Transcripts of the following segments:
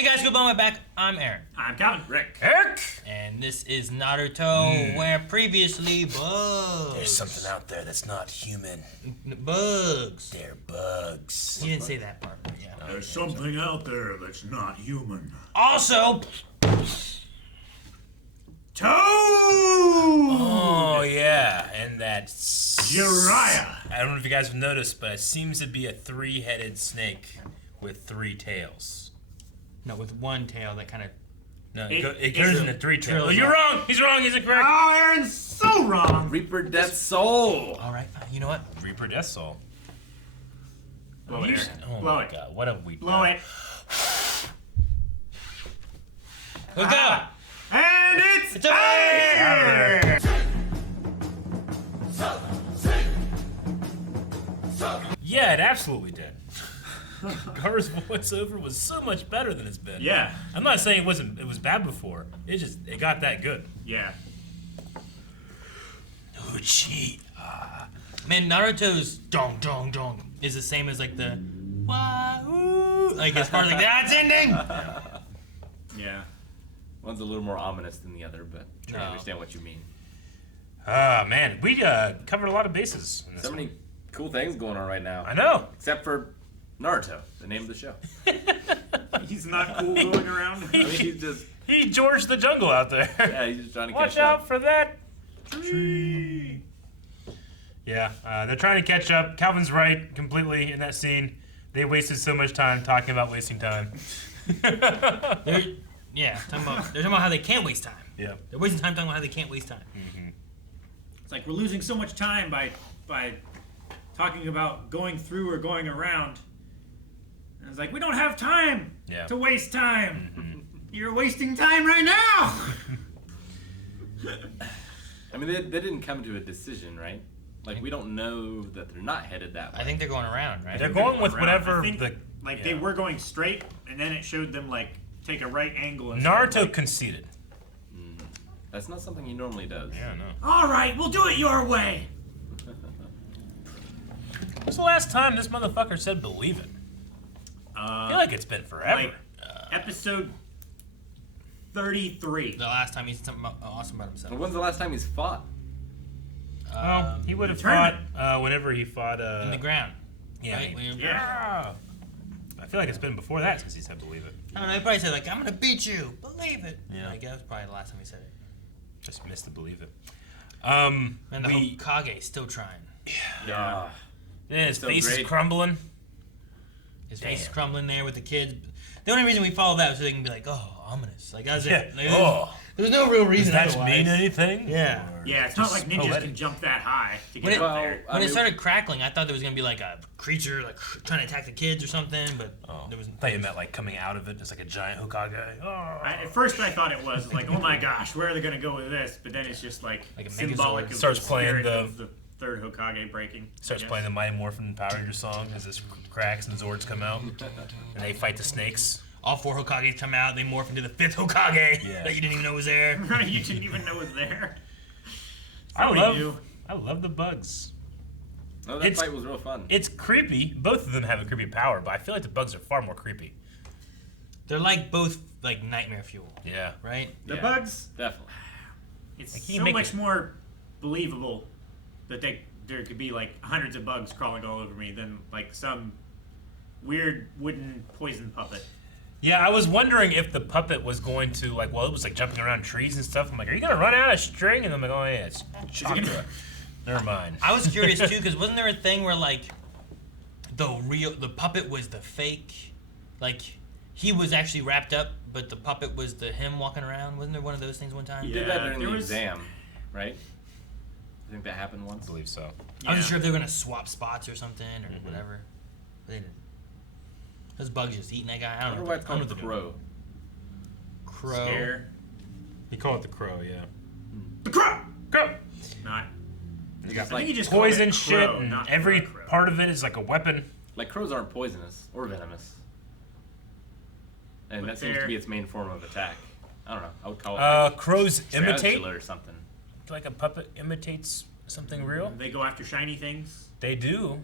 Hey guys, good moment back. I'm Aaron. I'm Calvin. Rick. And this is Naruto, where previously bugs. There's something out there that's not human. Bugs. They're bugs. You didn't say that part, but yeah. There's something out there that's not human. Also, Toad! Oh, yeah, and that's... Jiraiya. I don't know if you guys have noticed, but it seems to be a three-headed snake with three tails. no, with one tail that kind of. No, It- it goes into three tails. Oh, trills you're up. wrong! He's wrong! He's incorrect! Oh, Aaron's so wrong. Reaper Death Soul. All right, fine. You know what? Reaper Death Soul. Blow it, Aaron. Oh Blow my it. god, what have we Blow done? it. Let's go. And it's out out of here. Yeah, it absolutely did. Gaara's voiceover was so much better than it's been. Yeah. I'm not saying it was bad before. It got that good. Yeah. Uchi. Man, Naruto's dong dong dong is the same as like the wahoo. Like as far as like that's ending. Yeah. One's a little more ominous than the other, but I No. understand what you mean. Man, we covered a lot of bases in this So many cool things going on right now. I know. Except for Naruto, the name of the show. He's not cool going around. I mean, he's just, He George the jungle out there. yeah, he's just trying to Watch catch out up. for that tree. Yeah, they're trying to catch up. Calvin's right completely in that scene. They wasted so much time talking about wasting time. They're talking about how they can't waste time. Yeah. They're wasting time talking about how they can't waste time. It's like we're losing so much time by talking about going through or going around. And it's like we don't have time to waste time. You're wasting time right now. I mean, they didn't come to a decision, right? Like, we don't know that they're not headed that way. I think they're going around, right? They're going with Around. whatever I think, the... they were going straight, and then it showed them like take a right angle. And Naruto conceded. That's not something he normally does. Yeah, no. All right, we'll do it your way. When's the last time this motherfucker said believe it? I feel like it's been forever. Like episode 33. The last time he said something awesome about himself. When's the last time he's fought? Well, he would have tournament. fought whenever he fought... in the ground. Yeah. Right? Yeah. I feel like it's been before that since he said believe it. I don't know. He probably said like, "I'm gonna beat you. Believe it." Yeah. I guess probably the last time he said it. Just missed the believe it. And the Hokage still trying. Yeah. Yeah, his So face is great. crumbling. His face is crumbling there with the kids. The only reason we follow that was so they can be like, "Oh, ominous." Like that's it. Like, there's no real reason. Does that otherwise. mean anything? Yeah. Or Yeah, it's not like ninjas poetic? can jump that high to When get it, up there. when it started crackling, I thought there was gonna be like a creature like trying to attack the kids or something, but there was. I thought you meant like coming out of it, just like a giant Hokage. Oh. At first, I thought it was like, oh my gosh, where are they gonna go with this? But then it's just like Like a symbolic Megazord. of Starts the playing spirit the- of the third Hokage breaking. Starts I guess. playing the Mighty Morphin Power Ranger song as this cracks and Zords come out, and they fight the snakes. All 4 Hokages come out. They morph into the 5th Hokage Yeah. that you didn't even know was there. You didn't even know it was there. I we love, do. I love the bugs. Oh, that It's- fight was real fun. It's creepy. Both of them have a creepy power, but I feel like the bugs are far more creepy. They're like both like nightmare fuel, Yeah. right? The Yeah. bugs. Definitely. It's Like, you so make much it- more believable that there could be like hundreds of bugs crawling all over me than like some weird wooden poison puppet. Yeah, I was wondering if the puppet was going to, like, well, it was like jumping around trees and stuff. I'm like, are you going to run out of string? And I'm like, oh, yeah, it's chakra. Never mind. I was curious too, because wasn't there a thing where like the puppet was the fake, like he was actually wrapped up, but the puppet was the him walking around? Wasn't there one of those things one time? He did that Yeah, during there the was- exam, right? I think that happened once. I believe so. I wasn't sure if they were gonna swap spots or something or whatever. They didn't. Those bugs just eating that guy. I I don't wonder know. why it's I don't called know what they're doing. Crow. Crow. Scare. You call it the crow, yeah. The crow. Crow! Not. You got I think you just poison call it shit, crow, and not every crow. part of it is like a weapon. Like, crows aren't poisonous or venomous. And But that seems to they're- be its main form of attack. I don't know. I would call it Crows imitate, tarantula or something. like a puppet imitates something real. They go after shiny things. They do.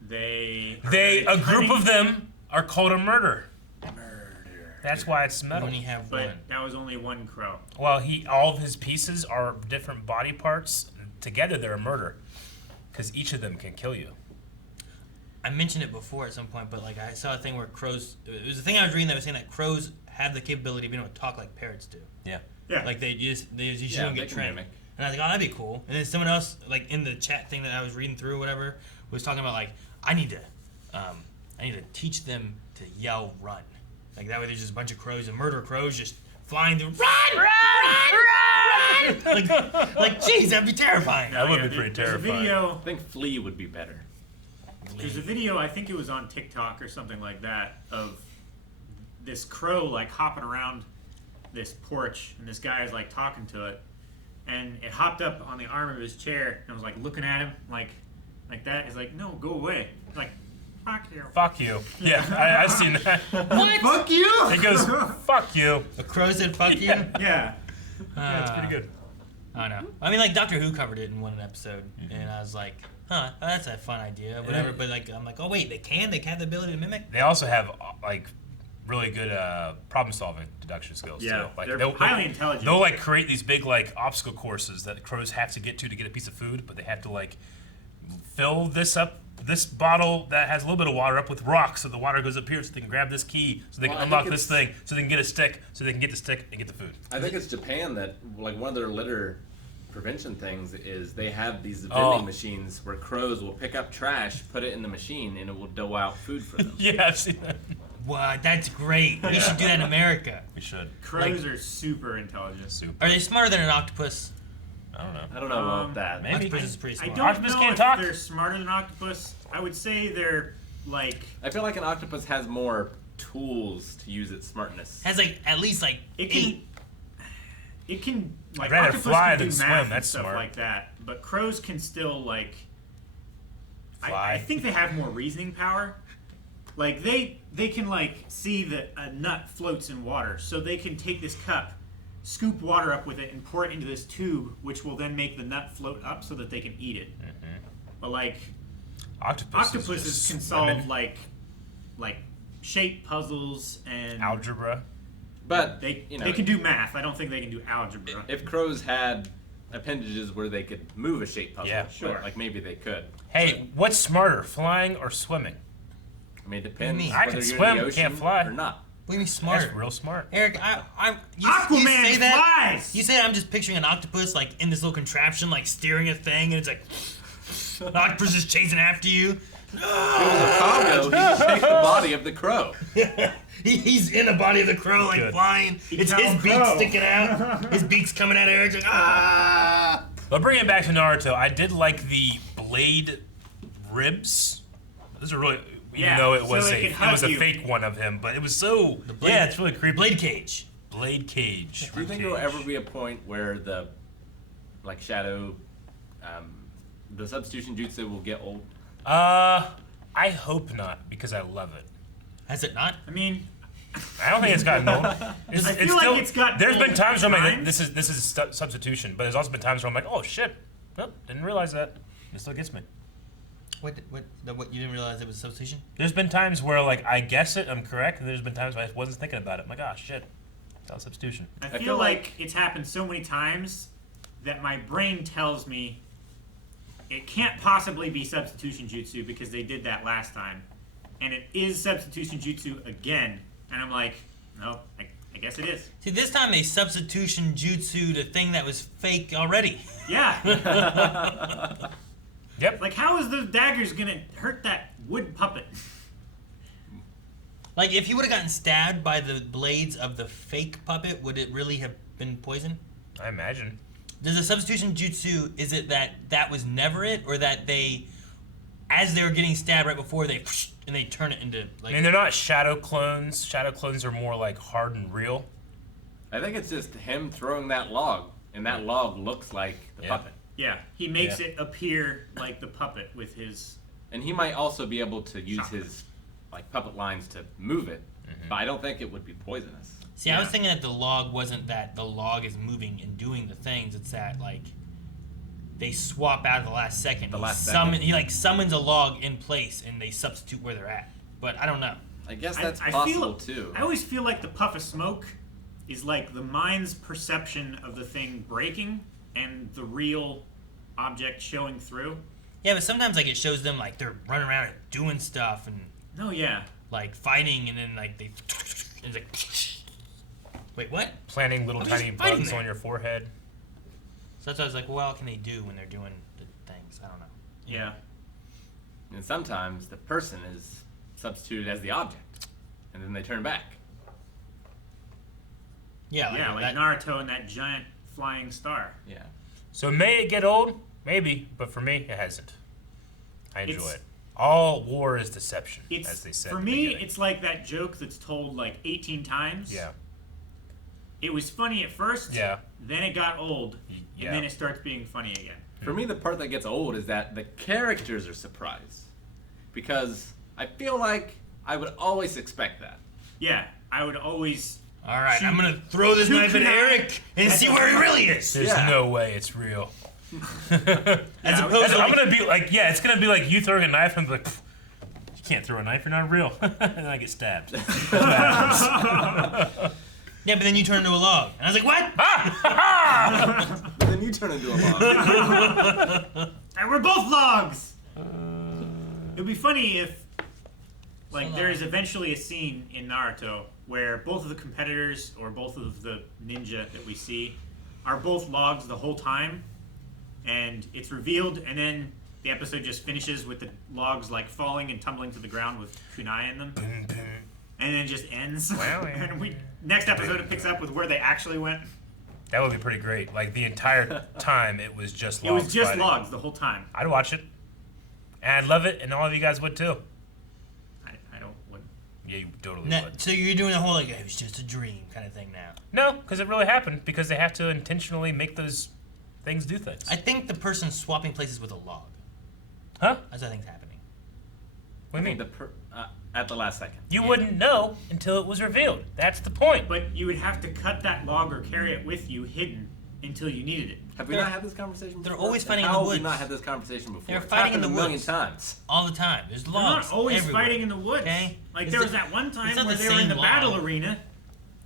They. A group cunning. of them are called a murder. Murder. That's why it's You metal. only have But one. that was only one crow. Well, all of his pieces are different body parts. Together, they're a murder. Because each of them can kill you. I mentioned it before at some point, but like I saw a thing where crows. It was a thing I was reading that was saying that crows have the capability of being able to talk like parrots do. Yeah. Yeah. Like they just Yeah, don't they get can trained. mimic. And I was like, oh, that'd be cool. And then someone else, like in the chat thing that I was reading through, or whatever, was talking about like I need to teach them to yell run. Like that way, there's just a bunch of crows and murder crows just flying through. Run! Like, geez, that'd be terrifying. That would be pretty There's a terrifying. video. I think flea would be better. There's a video, I think it was on TikTok or something like that, of this crow like hopping around this porch, and this guy is like talking to it, and it hopped up on the arm of his chair and was like looking at him like that. He's like, no, go away. He's like, fuck you. Fuck you. Yeah, I've seen that. What? Fuck you. It goes, fuck you. A crow said fuck you? Yeah. Yeah. Yeah, it's pretty good. I know. I mean, like Doctor Who covered it in one episode, and I was like, huh, that's a fun idea, whatever. But like, I'm like, oh wait, they have the ability to mimic. They also have like really good problem-solving deduction skills Yeah, too. Like they're highly intelligent. They'll like create these big like obstacle courses that crows have to get to get a piece of food, but they have to like fill this bottle that has a little bit of water up with rocks, so the water goes up here, so they can grab this key, so they Well, can I unlock think this thing, so they can get a stick, so they can get the stick and get the food. I think it's Japan that, like, one of their litter prevention things is they have these Oh. vending machines where crows will pick up trash, put it in the machine, and it will dough out food for them. Yeah, I've seen that. Wow, that's great. We should do that in America. We should. Crows are super intelligent. Soup. Are they smarter than an octopus? I don't know. I don't know about that. Maybe. Octopus is pretty I smart. don't Octopus know can't if talk. they're smarter than octopus. I would say they're like I feel like an octopus has more tools to use its smartness. Has like at least like it 8. can like I'd rather octopus fly can than do swim, math and that's stuff smart. like that, but crows can still like. Fly. I think they have more reasoning power. Like they can like see that a nut floats in water, so they can take this cup, scoop water up with it, and pour it into this tube, which will then make the nut float up so that they can eat it. But like octopuses can solve like shape puzzles and algebra. But they you know, they can do math. I don't think they can do algebra. if crows had appendages where they could move a shape puzzle, Yeah. but, Sure. like maybe they could. Hey, what's smarter, flying or swimming? I mean, it depends mean? I whether can you're swim, in the ocean can't fly. or not. What do you mean smart? That's real smart. Eric, you Aquaman say that, flies. You say that, I'm just picturing an octopus like in this little contraption, like steering a thing, and it's like an octopus is chasing after you. If it was a Congo, he could take the body of the crow. He's in the body of the crow, like Good. flying. It's Eternal his beak crow. sticking out. His beak's coming at Eric. Like, ah! But bringing it back to Naruto, I did like the blade ribs. Those are really, even Yeah, though it so was it a can hug you. fake one of him, but it was so blade- yeah, it's really creepy. Blade cage. Blade cage. Do you think there will ever be a point where the, like, shadow, the substitution jutsu will get old? I hope not because I love it. Has it not? I mean, I don't think it's gotten old. It's, I feel like it's gotten There's been old times where I'm like, times. this is substitution, but there's also been times where I'm like, oh shit, oh, didn't realize that. It still gets me. What you didn't realize it was a substitution? There's been times where like I guess it, I'm correct, and there's been times where I wasn't thinking about it. I'm like, ah shit, it's all substitution. I feel feel like it's happened so many times that my brain tells me it can't possibly be substitution jutsu because they did that last time. And it is substitution jutsu again. And I'm like, no, I guess it is. See, this time they substitution jutsu the thing that was fake already. Yeah. Yep. Like, how is the daggers gonna hurt that wood puppet? Like, if he would have gotten stabbed by the blades of the fake puppet, would it really have been poison? I imagine. Does the substitution jutsu, is it that was never it, or that they, as they were getting stabbed right before, they turn it into, like... I mean, they're not shadow clones. Shadow clones are more like hard and real. I think it's just him throwing that log, and that log looks like the Yeah. puppet. Yeah, he makes Yeah. it appear like the puppet with his... And he might also be able to use Chakra. his like puppet lines to move it, but I don't think it would be poisonous. See, I was thinking that the log wasn't that the log is moving and doing the things. It's that, like, they swap out at the last second. The last second. He, like, summons a log in place, and they substitute where they're at. But I don't know. I guess that's possible too. I always feel like the puff of smoke is like the mind's perception of the thing breaking and the real object showing through. Yeah, but sometimes like it shows them like they're running around and doing stuff and like fighting, and then like they it's like wait, what? Planting little tiny bugs on your forehead. So that's why I was like, well, what can they do when they're doing the things? I don't know. Yeah. And sometimes the person is substituted as the object, and then they turn back. Yeah, like Naruto and that giant flying star. Yeah. So may it get old? Maybe, but for me, it hasn't. I enjoy it. All war is deception, as they said. For me, it's like that joke that's told like 18 times. Yeah. It was funny at first. Yeah. Then it got old. Yeah. And then it starts being funny again. For me, the part that gets old is that the characters are surprised. Because I feel like I would always expect that. Yeah, I would always... All right, I'm going to throw this knife at Eric and see where he really is. There's no way it's real. As opposed to I'm going to be like, it's going to be like you throwing a knife and be like, you can't throw a knife, you're not real. And then I get stabbed. Yeah, but then you turn into a log. And I was like, what? But then you turn into a log. And we're both logs! It would be funny if, like, there is eventually a scene in Naruto where both of the competitors or both of the ninja that we see are both logs the whole time, and it's revealed, and then the episode just finishes with the logs, like, falling and tumbling to the ground with kunai in them. And then it just ends. And next episode it picks up with where they actually went. That would be pretty great. Like the entire time it was just logs. It was just fighting. logs the whole time. I'd watch it. And I'd love it, and all of you guys would too. I wouldn't. Yeah, you totally would. So you're doing the whole like, it was just a dream kind of thing now. No, because it really happened. Because they have to intentionally make those things do things. I think the person's swapping places with a log. Huh? That's what I think's happening. What do you mean? At the last second. You wouldn't know until it was revealed. That's the point. But you would have to cut that log or carry it with you hidden until you needed it. Have we not had this conversation before? They're always fighting in How the woods. have we not had this conversation before? They're It's fighting in happened the a million woods. times. All the time. There's They're logs not always everywhere. fighting in the woods. Okay? Like It's there the- was that one time it's not where the they were in same the log. battle arena,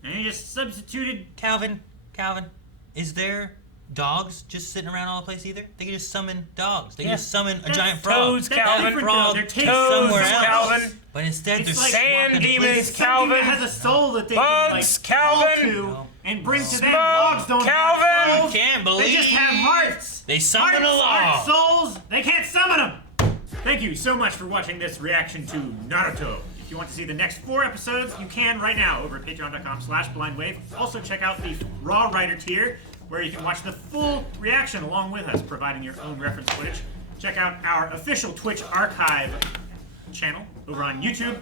and they just substituted. Calvin, is there dogs just sitting around all the place either? They can just summon dogs. They can just summon a giant frog. Toads, That's Calvin. different, Frog, though. They're taking somewhere else. Calvin. But instead It's they're like sand swapping demons, places. It's something that Calvin. has a soul that they Bugs, can like call Calvin. to No. and bring to them. Smoke, Logs don't Calvin. have souls. You can't believe They just have hearts. They summon a Heart log. souls. They can't summon them. Thank you so much for watching this reaction to Naruto. If you want to see the next 4 episodes, you can right now over at patreon.com/blindwave. Also check out the Raw Writer tier, where you can watch the full reaction along with us, providing your own reference footage. Check out our official Twitch archive channel over on YouTube.